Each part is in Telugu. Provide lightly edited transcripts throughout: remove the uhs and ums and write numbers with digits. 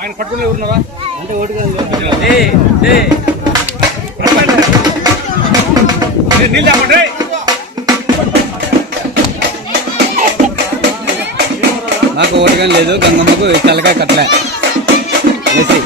ఆయన పట్టుకునే ఉన్నావా అంటే ఓటుగా నాకు ఓటుగా లేదు. గంగమ్మకు తలకాయ కట్టలే వేసి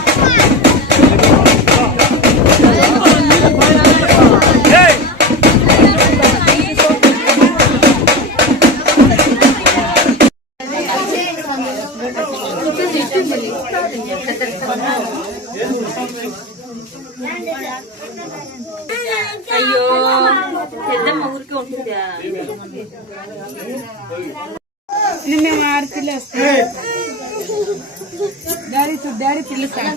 అయ్యో పెద్దమ్మ ఊరికే ఉంటుందా నిన్న ఆడపిల్ల డాడీ పిలుస్తాను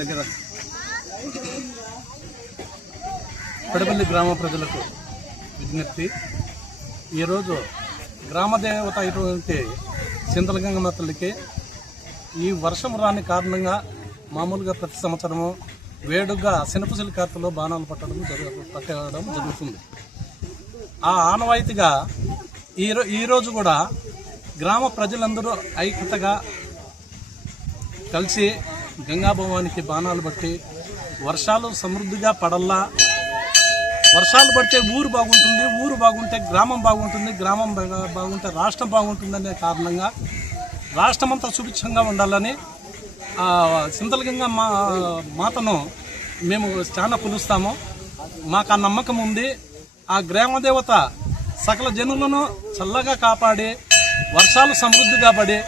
దగ్గర పెడపల్లి గ్రామ ప్రజలకు విజ్ఞప్తి. ఈరోజు గ్రామదేవత అయినటువంటి చింతలగంగమ్మ తల్లికి ఈ వర్షం రాని కారణంగా మామూలుగా ప్రతి సంవత్సరము వేడుగా శనపసిలి కార్తలో బాణాలు పట్టడం జరుగుతుంది. ఆ ఆనవాయితీగా ఈరోజు కూడా గ్రామ ప్రజలందరూ ఐక్యతగా కలిసి గంగాభవానికి బాణాలు బట్టి వర్షాలు సమృద్ధిగా పడల్లా, వర్షాలు పడితే ఊరు బాగుంటుంది, ఊరు బాగుంటే గ్రామం బాగుంటుంది, గ్రామం బాగుంటే రాష్ట్రం బాగుంటుందనే కారణంగా రాష్ట్రమంతా సుభిక్షంగా ఉండాలని చింతలగంగ మాతను మేము చాలా పిలుస్తాము. మాకు ఆ నమ్మకం ఉంది. ఆ గ్రామదేవత సకల జనులను చల్లగా కాపాడి వర్షాలు సమృద్ధిగా పడి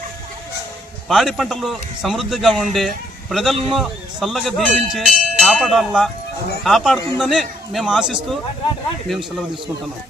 పాడి పంటలు సమృద్ధిగా ఉండి ప్రజలను చల్లగా దీవించి కాపాడాలా కాపాడుతుందని మేము ఆశిస్తూ మేము సెలవు తీసుకుంటున్నాం.